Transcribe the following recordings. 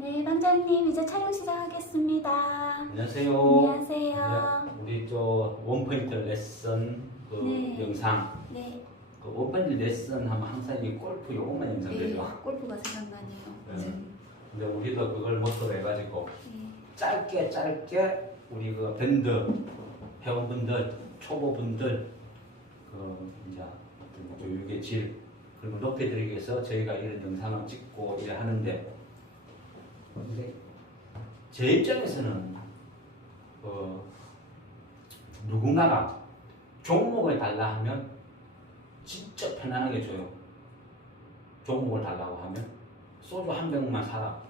네, 반장님 이제 촬영 시작하겠습니다. 안녕하세요. 안녕하세요. 네, 우리 원포인트 레슨 네. 영상. 네, 원포인트 레슨 하면 항상 이 골프 요것만 네, 연상되죠. 골프가 생각나네요. 네. 근데 우리도 그걸 모토로 해가지고 네. 짧게 우리 그 밴드 회원분들, 초보분들 이제 교육의 질 그리고 높여드리기 위해서 저희가 이런 영상을 찍고 이래 하는데, 근데 제 입장에서는 누군가가 종목을 달라 하면 진짜 편안하게 줘요. 종목을 달라고 하면 소주 한 병만 사라.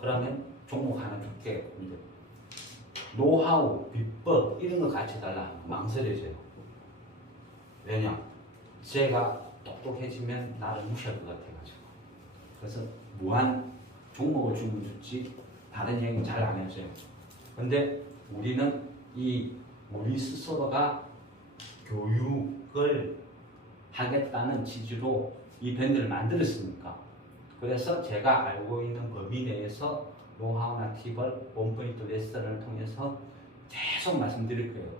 그러면 종목 하나 줄게. 근데 노하우, 비법 이런 거 같이 달라 하면 망설여져요. 왜냐? 제가 똑똑해지면 나를 무시할 것 같아가지고. 그래서 무한 종목을 주면 좋지 다른 얘기 잘 안 해줘요. 근데 우리는 우리 스스로가 교육을 하겠다는 취지로 이 밴드를 만들었으니까, 그래서 제가 알고 있는 범위 내에서 노하우나 팁을 원포인트 레슨을 통해서 계속 말씀드릴 거예요.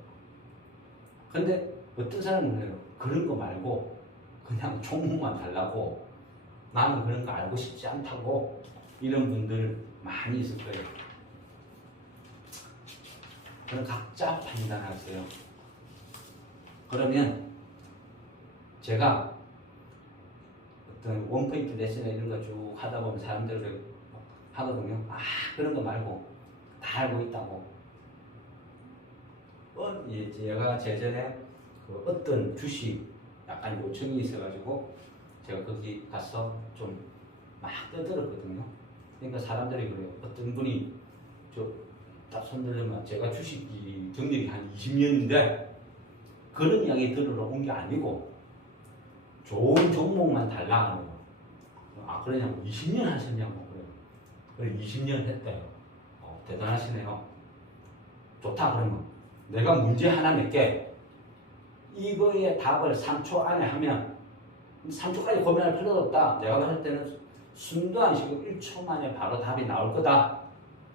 근데 어떤 사람은 그래요. 그런 거 말고 그냥 종목만 달라고, 나는 그런 거 알고 싶지 않다고, 이런 분들 많이 있을 거예요. 그럼 각자 판단하세요. 그러면 제가 어떤 원포인트 레슨 이런 거 쭉 하다 보면 사람들을 하거든요. 그런 거 말고 다 알고 있다고. 제가 제전에 어떤 주식 약간 요청이 있어가지고 제가 거기 가서 좀 막 떠들었거든요. 그러니까 사람들이 그래요. 어떤 분이 딱 손들면 제가 주식이 경력이 한 20년인데 그런 이야기 들으러 온 게 아니고 좋은 종목만 달라 하는 거. 그러냐고. 20년 하셨냐고. 그래 20년 했대요. 대단하시네요. 좋다. 그러면 내가 문제 하나 낼게. 이거의 답을 3초 안에 하면 3초까지 고민할 필요도 없다. 내가 봤을 때는 숨도 안 쉬고 1초 만에 바로 답이 나올 거다.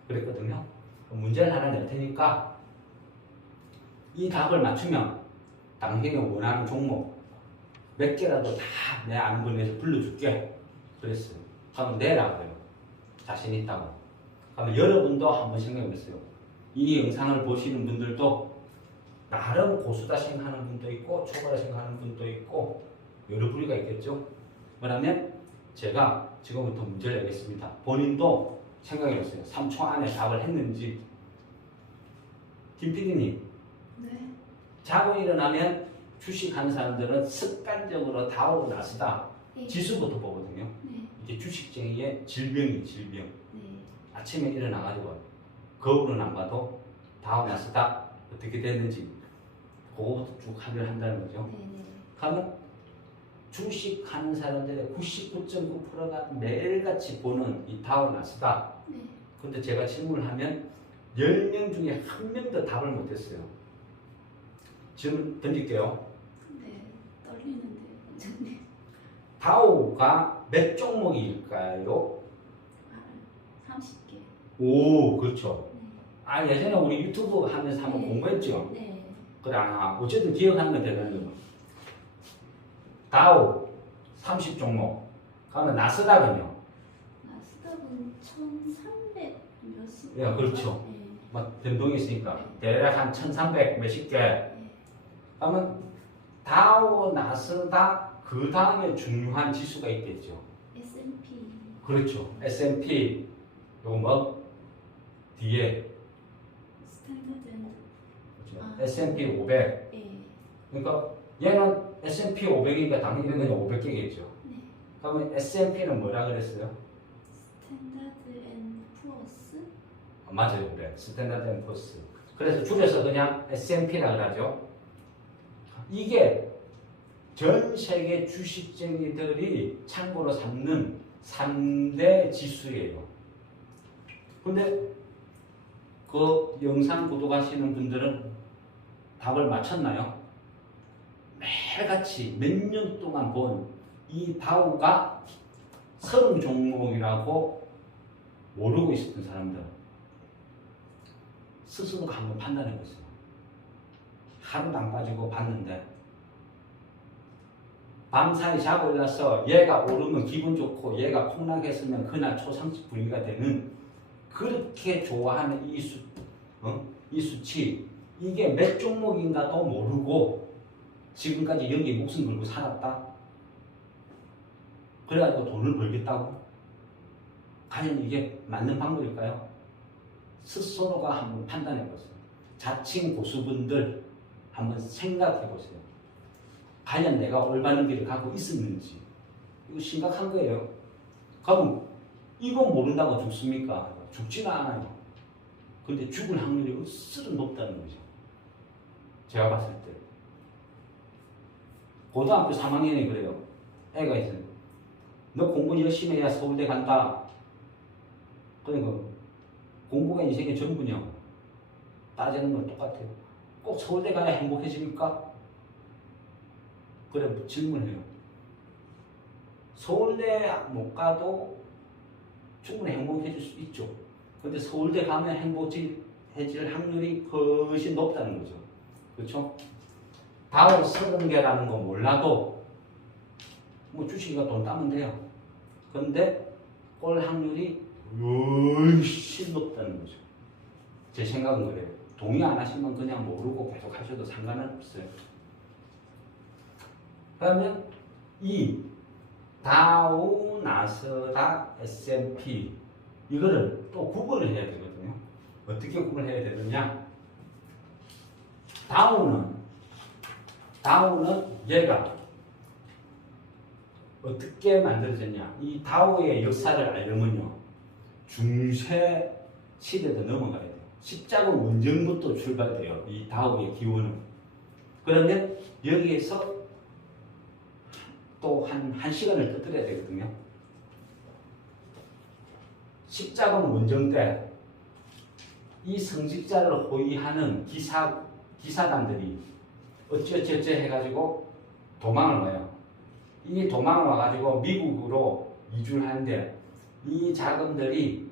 그랬거든요. 문제를 하나 낼 테니까 이 답을 맞추면 당신이 원하는 종목 몇 개라도 다 내 아는 분에서 불러줄게. 그랬어요. 그러면 내라고 해요. 자신 있다고. 그러면 여러분도 한번 생각해보세요. 이 영상을 보시는 분들도 나름 고수다 생각하는 분도 있고 초보다 생각하는 분도 있고 여러 부류가 있겠죠. 그러면 제가 지금부터 문제를 내겠습니다. 본인도 생각해보세요. 3초 안에 답을 했는지. 김 PD님. 네. 자고 일어나면 주식하는 사람들은 습관적으로 다우 나스다 네. 지수부터 보거든요. 네. 이게 주식쟁이의 질병이 질병. 네. 아침에 일어나가지고 거울은 안 봐도 다우 나스다 어떻게 됐는지 그거부터 쭉 합의를 한다는 거죠. 네. 네. 그러면 주식하는 사람들의 99.9%가 매일같이 보는 이 다우 나스다. 네. 근데 제가 질문을 하면 10명 중에 한 명도 답을 못했어요. 질문 던질게요. 네. 떨리는데, 원장님. 다우가 몇 종목일까요? 30개. 오, 그렇죠. 네. 예전에 우리 유튜브 하면서 한번 네. 공부했죠. 네. 그래, 어쨌든 기억하는 건 되는 거. 다우 30종목. 그러면 나스닥은요? 나스닥은 1300 몇 수? 예, 그렇죠. 네. 막 변동이 있으니까 대략 한 1300 몇십 개. 네. 그러면 다우, 나스닥 그 다음에 중요한 지수가 있겠죠. S&P. 그렇죠. S&P 요거 뭐 뒤에 스탠다드 앤드. 그렇죠. S&P 500. 네. 그러니까 얘는 S&P 500이니까 당연히 그냥 500개겠죠. 네. 그러면 S&P는 뭐라 그랬어요? 스탠다드 앤 푸어스? 맞아요, 그래. 스탠다드 앤 포스. 그래서 줄여서 그냥 S&P라 그러죠. 이게 전 세계 주식쟁이들이 참고로 삼는 3대 지수예요. 근데 그 영상 구독하시는 분들은 답을 맞췄나요? 매일같이 몇 년 동안 본 이 다우가 30 종목이라고 모르고 있었던 사람들 스스로가 한번 판단해 보세요. 하루도 안 빠지고 봤는데 밤사이 자고 일어나서 얘가 오르면 기분 좋고 얘가 폭락했으면 그날 초상집 분위기가 되는 그렇게 좋아하는 이 수치 이게 몇 종목인가도 모르고 지금까지 여기에 목숨 걸고 살았다. 그래가지고 돈을 벌겠다고? 과연 이게 맞는 방법일까요? 스스로가 한번 판단해 보세요. 자칭 고수분들 한번 생각해 보세요. 과연 내가 올바른 길을 가고 있었는지. 이거 심각한 거예요. 그럼 이거 모른다고 죽습니까? 죽지는 않아요. 근데 죽을 확률이 으스름 높다는 거죠. 제가 봤을 때. 고등학교 3학년이 그래요. 애가 있어요. 너 공부 열심히 해야 서울대 간다. 그러니까 공부가 인생의 전부냐고 따지는 건 똑같아요. 꼭 서울대 가야 행복해집니까? 그래 질문해요. 서울대 못 가도 충분히 행복해질 수 있죠. 근데 서울대 가면 행복해질 확률이 훨씬 높다는 거죠. 그렇죠? 다우 30개라는 거 몰라도 뭐 주식이가 돈 따면 돼요. 근데 꼴 확률이 훨씬 높다는 거죠. 제 생각은 그래요. 동의 안 하시면 그냥 모르고 계속 하셔도 상관은 없어요. 그러면 이 다우, 나스닥, S&P 이거를 또 구분을 해야 되거든요. 어떻게 구분해야 되느냐? 다우는 얘가 어떻게 만들어졌냐? 이 다우의 역사를 알려면요, 중세 시대도 넘어가야 돼요. 십자군 원정부터 출발돼요. 이 다우의 기원은. 그러면 여기에서 또 한 시간을 떠들어야 되거든요. 십자군 원정 때 이 성직자를 호위하는 기사단들이 어찌어찌 해가지고 도망을 와요. 이 도망을 와가지고 미국으로 이주를 하는데 이 자금들이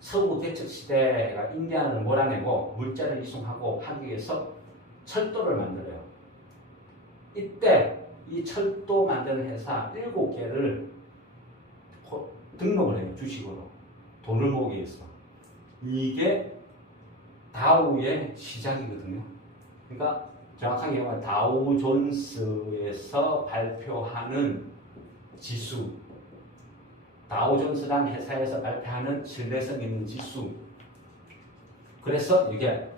서부 개척 시대가 인디안을 몰아내고 물자를 이송하고 하기 위해서 철도를 만들어요. 이때 이 철도 만드는 회사 7개를 등록을 해요. 주식으로. 돈을 모으기 위해서. 이게 다우의 시작이거든요. 그러니까 정확하게 말하면 다우존스에서 발표하는 지수, 다우존스라는 회사에서 발표하는 신뢰성 있는 지수. 그래서 이게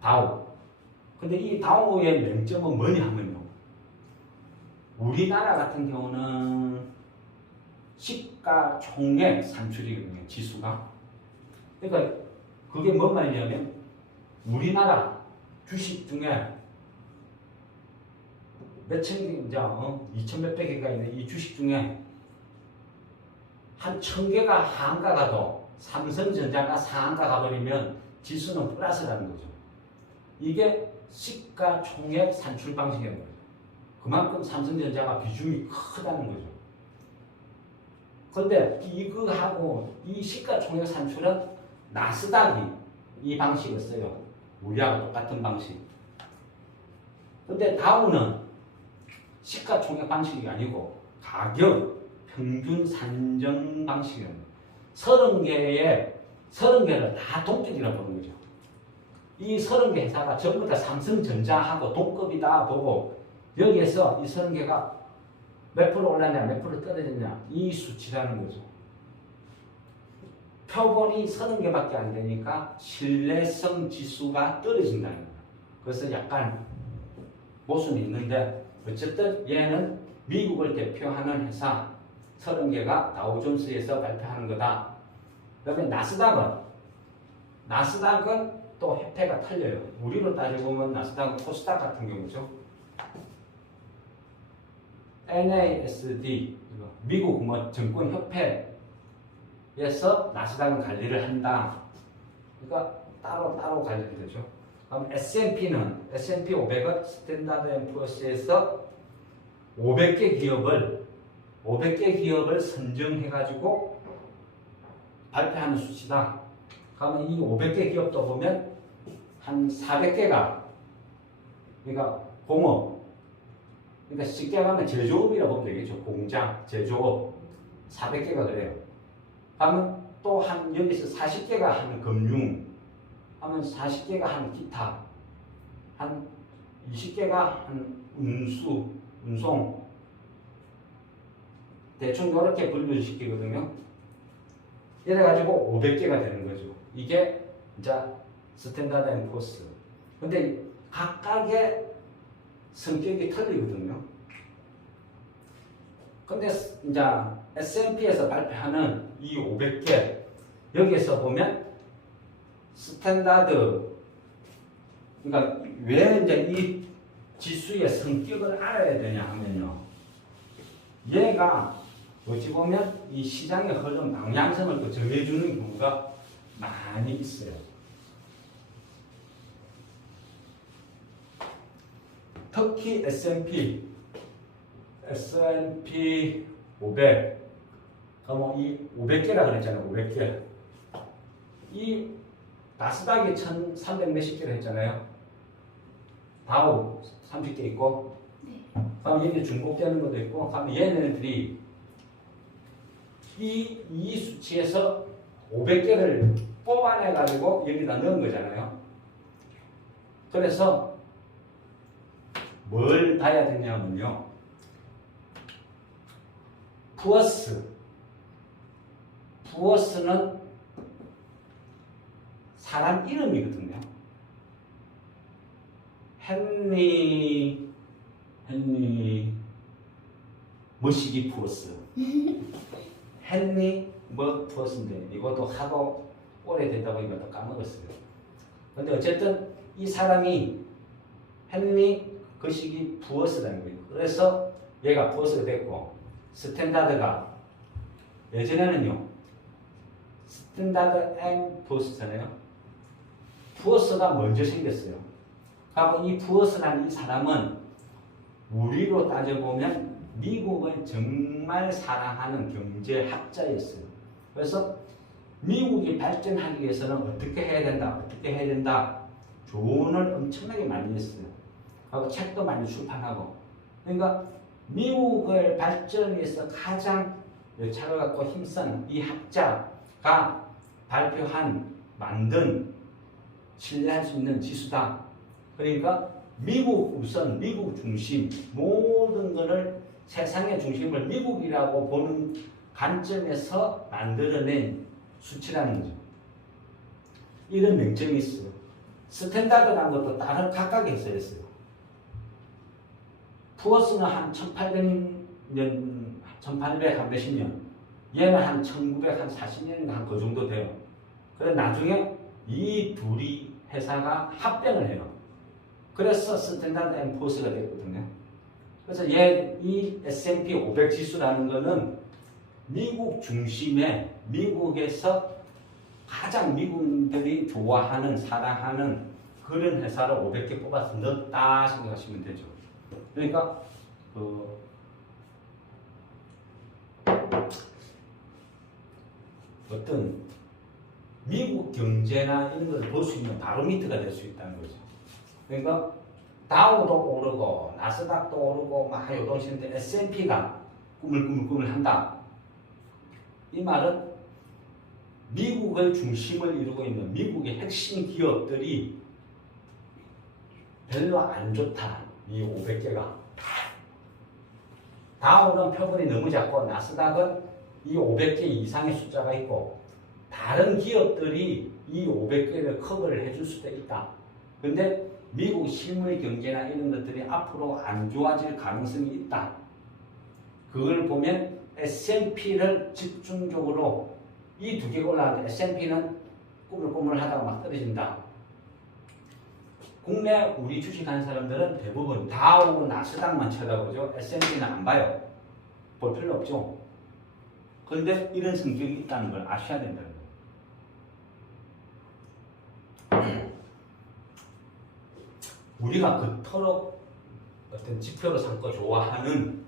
다우. 근데 이 다우의 맹점은 뭐냐 하면요, 우리나라 같은 경우는 시가총액 산출이거든요. 지수가. 그러니까 그게 뭔 말이냐면 우리나라 주식 중에 몇천 개, 2천 몇백 개가 있는 이 주식 중에 한 1000개가 하한가 가도 삼성전자가 상한가 가버리면 지수는 플러스라는 거죠. 이게 시가총액 산출 방식이라는 거죠. 그만큼 삼성전자가 비중이 크다는 거죠. 그런데 이거하고 이 시가총액 산출은 나스닥이 이 방식을 써요. 우리하고 똑같은 방식. 근데 다우는 시가총액 방식이 아니고 가격 평균 산정 방식이에요. 30개를 다 동격이라고 보는 거죠. 이 30개 회사가 전부 다 삼성전자하고 동급이다 보고 여기에서 이 30개가 몇 프로 올랐냐 몇 프로 떨어졌냐 이 수치라는 거죠. 표본이 30개밖에 안 되니까 신뢰성 지수가 떨어진다는 거예요. 그래서 약간 모순이 있는데 어쨌든 얘는 미국을 대표하는 회사 30개가 다우존스에서 발표하는 거다. 그다음에 나스닥은 또 협회가 틀려요. 우리로 따지고 보면 나스닥은 코스닥 같은 경우죠. NASD 미국 증권협회에서 나스닥은 관리를 한다. 그러니까 따로 관리가 되죠. 그럼 S&P는 S&P 500은 스탠다드 앤 푸어스에서 500개 기업을 선정해가지고 발표하는 수치다. 그러면 이 500개 기업도 보면 한 400개가 그러니까 공업 그러니까 쉽게 말하면 제조업이라고 보면 되겠죠. 공장, 제조업 400개가 그래요. 그러면 또 한 여기서 40개가 하는 금융 하면 40개가 하는 기타 한 20개가 한 운송 대충 이렇게 분류시키거든요. 이래가지고 500개가 되는 거죠. 이게 이제 스탠다드 앤 포스. 근데 각각의 성격이 틀리거든요. 근데 이제 S&P에서 발표하는 이 500개 여기에서 보면 스탠다드 그러니까 왜 이제 이 지수의 성격을 알아야 되냐 하면요. 얘가 어찌 보면 이 시장의 흐름 방향성을 또 정해주는 경우가 많이 있어요. 특히 S&P 500 그럼 이 500개라 그랬잖아요. 500개 이 나스닥이 1300 몇십 개를 했잖아요. 다우 30개 있고 네. 그럼 얘네 중복되는 것도 있고 그럼 얘네들이 이 수치에서 500개를 뽑아내 가지고 여기다 넣은 거잖아요. 그래서 뭘 봐야 되냐면요. 부어스는 사람 이름이거든요. 헨리 머시기 부어스. 헨리 부어스인데 이것도 하도 오래됐다 보니까 또 까먹었어요. 근데 어쨌든 이 사람이 헨리 거시기 부어스라는 거예요. 그래서 얘가 부어스가 됐고 스탠다드가 예전에는요 스탠다드 앤 부어스잖아요. 부어스가 먼저 생겼어요. 그리고 이 부어스라는 이 사람은 우리로 따져보면 미국을 정말 사랑하는 경제학자였어요. 그래서 미국이 발전하기 위해서는 어떻게 해야 된다 조언을 엄청나게 많이 했어요. 그리고 책도 많이 출판하고. 그러니까 미국을 발전을 위해서 가장 차를 갖고 힘쓴 이 학자가 만든 신뢰할 수 있는 지수다. 그러니까 미국 중심 모든 것을 세상의 중심을 미국이라고 보는 관점에서 만들어낸 수치라는 거죠. 이런 명점이 있어요. 스탠다드라는 것도 다른 각각의 있어요. 부어스는 한 1800년, 1800 한 몇십 년, 얘는 한 1900 한 40년 한 그 정도 돼요. 그래서 나중에 이 둘이 회사가 합병을 해요. 그래서 스탠다드 앤 포스가 됐거든요. 그래서 이 S&P 500 지수라는 거는 미국 중심의 미국에서 가장 미국인들이 좋아하는 사랑하는 그런 회사를 500개 뽑아서 넣었다 생각하시면 되죠. 그러니까 어떤 미국 경제나 이런 것을 볼 수 있는 바로미터가 될 수 있다는 거죠. 그러니까 다우도 오르고 나스닥도 오르고 막 요동치는데 S&P가 꾸물꾸물 한다. 이 말은 미국의 중심을 이루고 있는 미국의 핵심 기업들이 별로 안 좋다. 이 500개가. 다우는 표본이 너무 작고 나스닥은 이 500개 이상의 숫자가 있고 다른 기업들이 이 500개를 커버를 해줄 수도 있다. 근데 미국 실물 경제나 이런 것들이 앞으로 안 좋아질 가능성이 있다. 그걸 보면 S&P를 집중적으로 이 두 개가 올라가는데 S&P는 꾸물꾸물하다가 막 떨어진다. 국내 우리 주식하는 사람들은 대부분 다우, 나스닥만 쳐다보죠. S&P는 안 봐요. 볼 필요 없죠. 그런데 이런 성격이 있다는 걸 아셔야 된다는 거예요. 우리가 그토록 어떤 지표로 삼고 좋아하는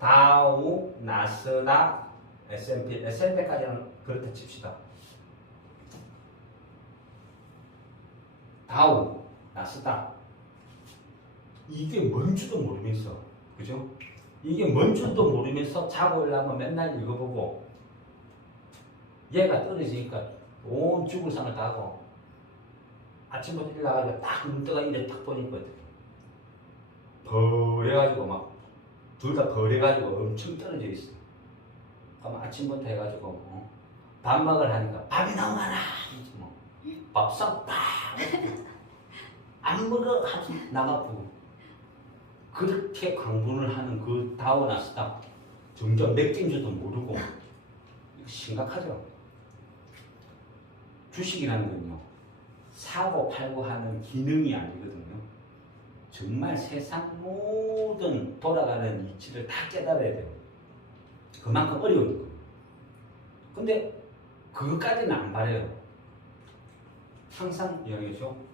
다우, 나스닥, S&P까지는 그렇다 칩시다. 다우, 나스닥. 이게 뭔 줄도 모르면서, 그죠? 이게 뭔 줄도 모르면서 자고 일어나면 맨날 읽어보고, 얘가 떨어지니까 온 죽을 상을 다 하고, 아침부터 일어나가지고 딱 눈 뜨가 이래 딱 보니까, 벌해가지고 막, 둘 다 벌해가지고 엄청 떨어져 있어. 그럼 아침부터 해가지고, 밥 먹으러 하니까 밥이 너무 많아! 뭐, 밥상 팍! 안 먹어! 하면서 나가고. 그렇게 광분을 하는 그 다우 나스닥 점점 몇 개인 줄도 모르고 이거 심각하죠. 주식이라는 건요 사고 팔고 하는 기능이 아니거든요. 정말 세상 모든 돌아가는 이치를 다 깨달아야 돼요. 그만큼 어려운 거예요. 근데 그것까지는 안 바래요. 항상 이야기죠.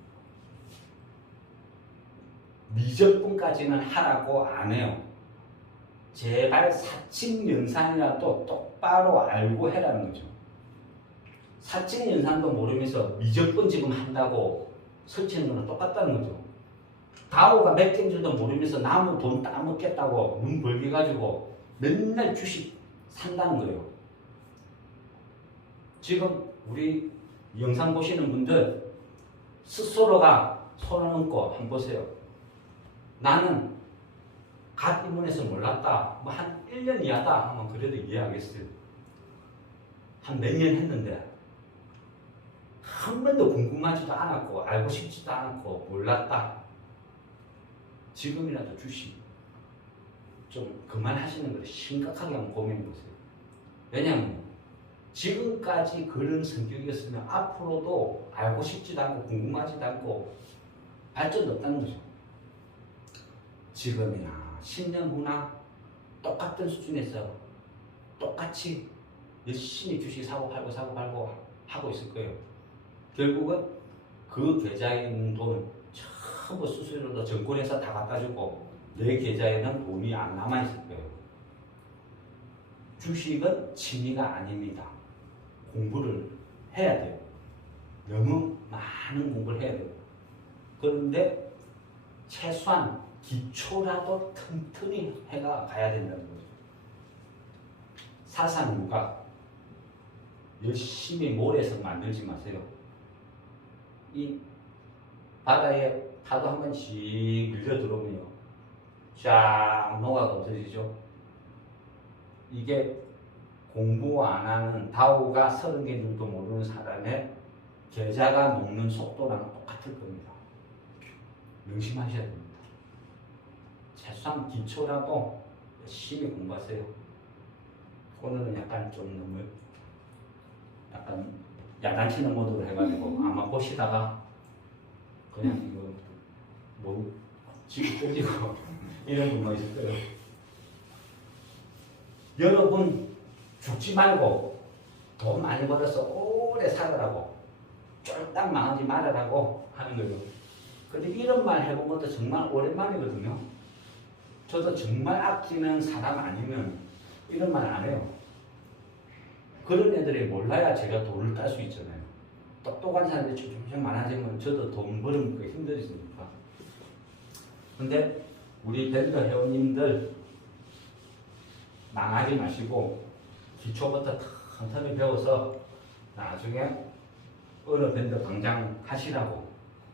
미적분까지는 하라고 안 해요. 제발 사칙연산이라도 똑바로 알고 해라는 거죠. 사칙연산도 모르면서 미적분 지금 한다고 설치는 거랑 똑같다는 거죠. 다오가 몇 개인 줄도 모르면서 나무 돈 따먹겠다고 눈 벌게 가지고 맨날 주식 산다는 거예요. 지금 우리 영상 보시는 분들 스스로가 손을 얹고 한번 보세요. 나는 갓 입문해서 몰랐다. 뭐 한 1년 이하다 하면 그래도 이해하겠어요. 한 몇 년 했는데 한 번도 궁금하지도 않았고 알고 싶지도 않았고 몰랐다. 지금이라도 주식 좀 그만하시는 걸 심각하게 한번 고민해보세요. 왜냐하면 지금까지 그런 성격이었으면 앞으로도 알고 싶지도 않고 궁금하지도 않고 발전도 없다는 거죠. 지금이나 10년 후나 똑같은 수준에서 똑같이 열심히 주식 사고 팔고 하고 있을 거예요. 결국은 그 계좌에 있는 돈 전부 수수료로 정권에서 다 갖다 주고 내 계좌에는 돈이 안 남아 있을 거예요. 주식은 취미가 아닙니다. 공부를 해야 돼요. 너무 많은 공부를 해야 돼요. 그런데 최소한 기초라도 튼튼히 해가 가야 된다는 거죠. 사상유가 열심히 모래에서 만들지 마세요. 이 바다에 파도 한 번씩 밀려 들어오면요, 쫙 녹아가 없어지죠. 이게 공부 안 하는 다오가 30개 줄도 모르는 사람의 계좌가 녹는 속도랑 똑같을 겁니다. 명심하셔야 됩니다. 최소한 기초라도 열심히 공부하세요. 오늘은 약간 좀 너무 약간 야단치는 모드로 해가지고 아마 보시다가 그냥 이거 뭐 지금 뜯기고 이런 분만 있을 거예요. 여러분 죽지 말고 돈 많이 벌어서 오래 살으라고 쫄딱 망하지 말으라고 하는 거죠. 근데 이런 말 해본 것도 정말 오랜만이거든요. 저도 정말 아끼는 사람 아니면 이런 말 안 해요. 그런 애들이 몰라야 제가 돈을 딸 수 있잖아요. 똑똑한 사람들이 좀 많아지면 저도 돈 버는 거 힘들으니까. 근데 우리 밴드 회원님들 망하지 마시고 기초부터 튼튼히 배워서 나중에 어느 밴드 방장 하시라고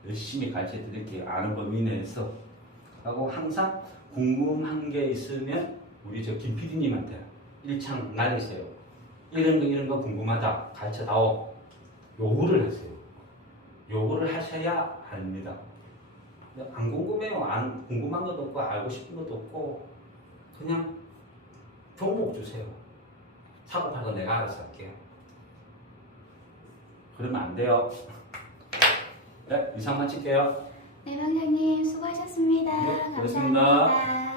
열심히 가르쳐 드릴게요. 아는 범위 내에서. 하고 항상 궁금한 게 있으면 우리 저 김 PD님한테 일창 날리세요. 이런 거 궁금하다. 가르쳐 다오. 요구를 하세요. 요구를 하셔야 합니다. 안 궁금해요. 안 궁금한 것도 없고 알고 싶은 것도 없고 그냥 종목 주세요. 사고 팔고 내가 알아서 할게요. 그러면 안 돼요. 네, 이상 마칠게요. 네, 방장님 수고하셨습니다. 네, 고맙습니다. 감사합니다.